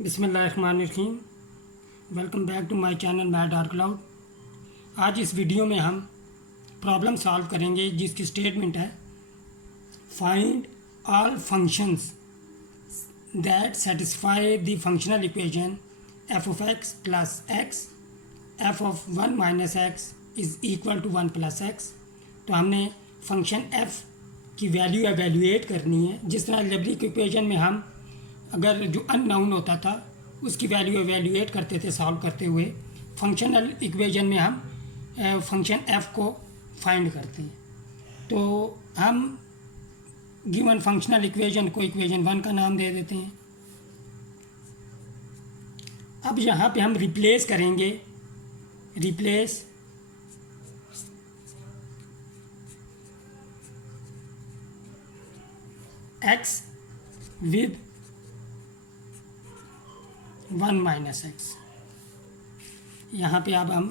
बिस्मिल्लाहिर्रहमानिर्रहीम। Welcome back to my channel math dark cloud. आज इस वीडियो में हम प्रॉब्लम सॉल्व करेंगे जिसकी स्टेटमेंट है find all functions that satisfy the functional equation f of x plus x f of one minus x is equal to one plus x. तो हमने function f की वैल्यू एवेल्यूएट करनी है। जिस तरह अलजेब्रिक इक्वेशन में हम अगर जो अननाउन होता था उसकी वैल्यू एवेल्यूएट करते थे सॉल्व करते हुए, फंक्शनल इक्वेशन में हम फंक्शन एफ को फाइंड करते हैं। तो हम गिवन फंक्शनल इक्वेशन को इक्वेशन वन का नाम दे देते हैं। अब यहाँ पे हम रिप्लेस करेंगे, replace x with one minus x. यहाँ पे अब हम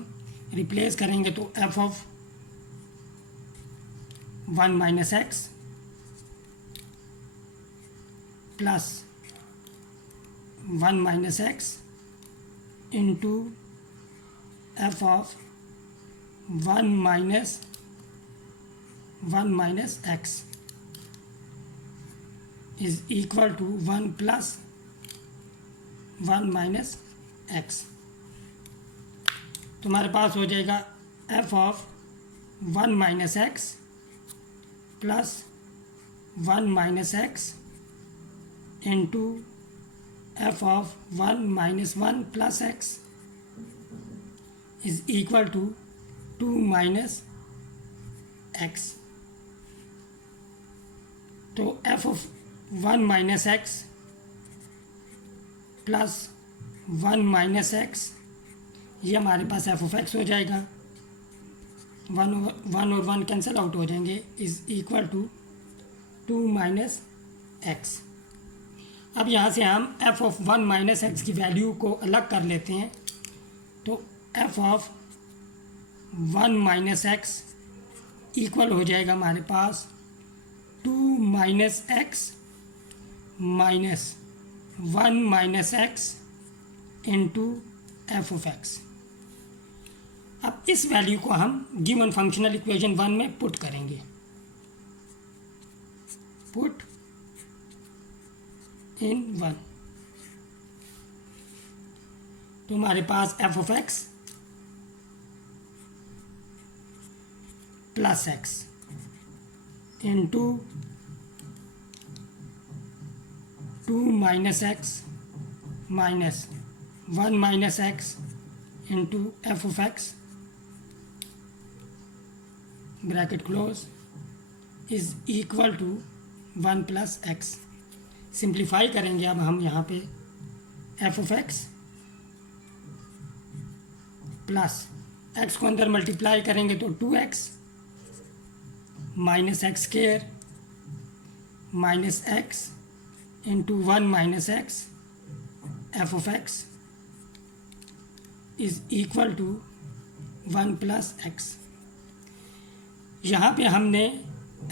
रिप्लेस करेंगे तो f of one minus x plus one minus x into f of one minus x is equal to one plus one minus x. तो हमारे पास हो जाएगा f of one minus x plus one minus x into f of one minus one plus x is equal to two minus x. तो f of one minus x plus one minus x, ये हमारे पास f of x हो जाएगा। One और one cancel out हो जाएंगे, is equal to two minus x. अब यहाँ से हम f of one minus x की वैल्यू को अलग कर लेते हैं। तो f of one minus x equal हो जाएगा हमारे पास two minus x minus one minus x into f of x. अब इस वैल्यू को हम गिवन फंक्शनल इक्वेशन वन में पुट करेंगे। Put in one. तो हमारे पास f of x plus x into two minus x minus one minus x into f of x bracket close is equal to one plus x. Simplify करेंगे अब हम यहाँ पे f of x plus x को अंदर multiply करेंगे तो two x minus x square minus x into one minus x f of x is equal to one plus x. यहाँ पे हमने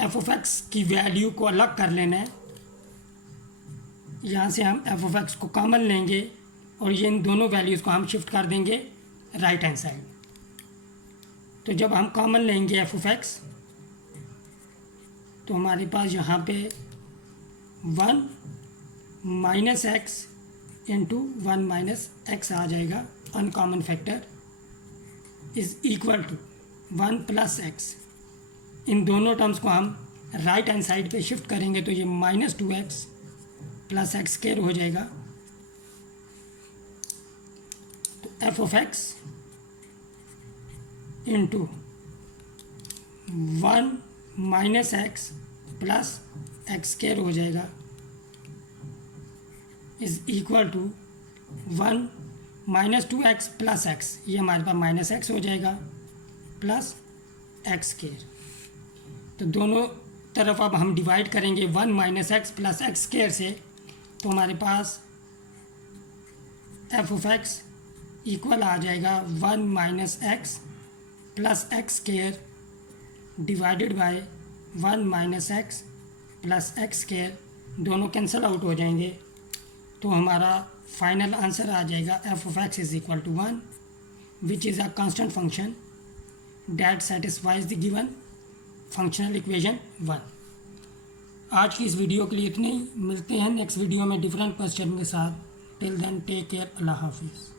एफ ऑफ एक्स की वैल्यू को अलग कर लेना है। यहाँ से हम एफ ऑफ एक्स को कॉमन लेंगे और ये इन दोनों वैल्यूज़ को हम शिफ्ट कर देंगे राइट हैंड साइड। तो जब हम कॉमन लेंगे एफ ऑफ एक्स तो हमारे पास यहाँ पे one minus x into one minus x आ जाएगा। Uncommon factor is equal to one plus x. इन दोनों टर्म्स को हम राइट हैंड साइड पे शिफ्ट करेंगे तो ये minus two x plus x square हो जाएगा। तो f of x into one minus x plus x square हो जाएगा is equal to one minus two x plus x, ये हमारे पास माइनस एक्स हो जाएगा प्लस एक्स स्क्वायर। तो दोनों तरफ अब हम डिवाइड करेंगे one minus x plus x square से। तो हमारे पास एफ ऑफ एक्स इक्वल आ जाएगा one minus x plus x square divided by one minus x plus x square. दोनों कैंसिल आउट हो जाएंगे तो हमारा फाइनल आंसर आ जाएगा f of x is equal to 1 which is a constant function that satisfies the given functional equation 1। आज की इस वीडियो के लिए इतने ही, मिलते हैं नेक्स्ट वीडियो में डिफरेंट क्वेश्चन के साथ। टिल देन टेक केयर, अल्लाह हाफिज़।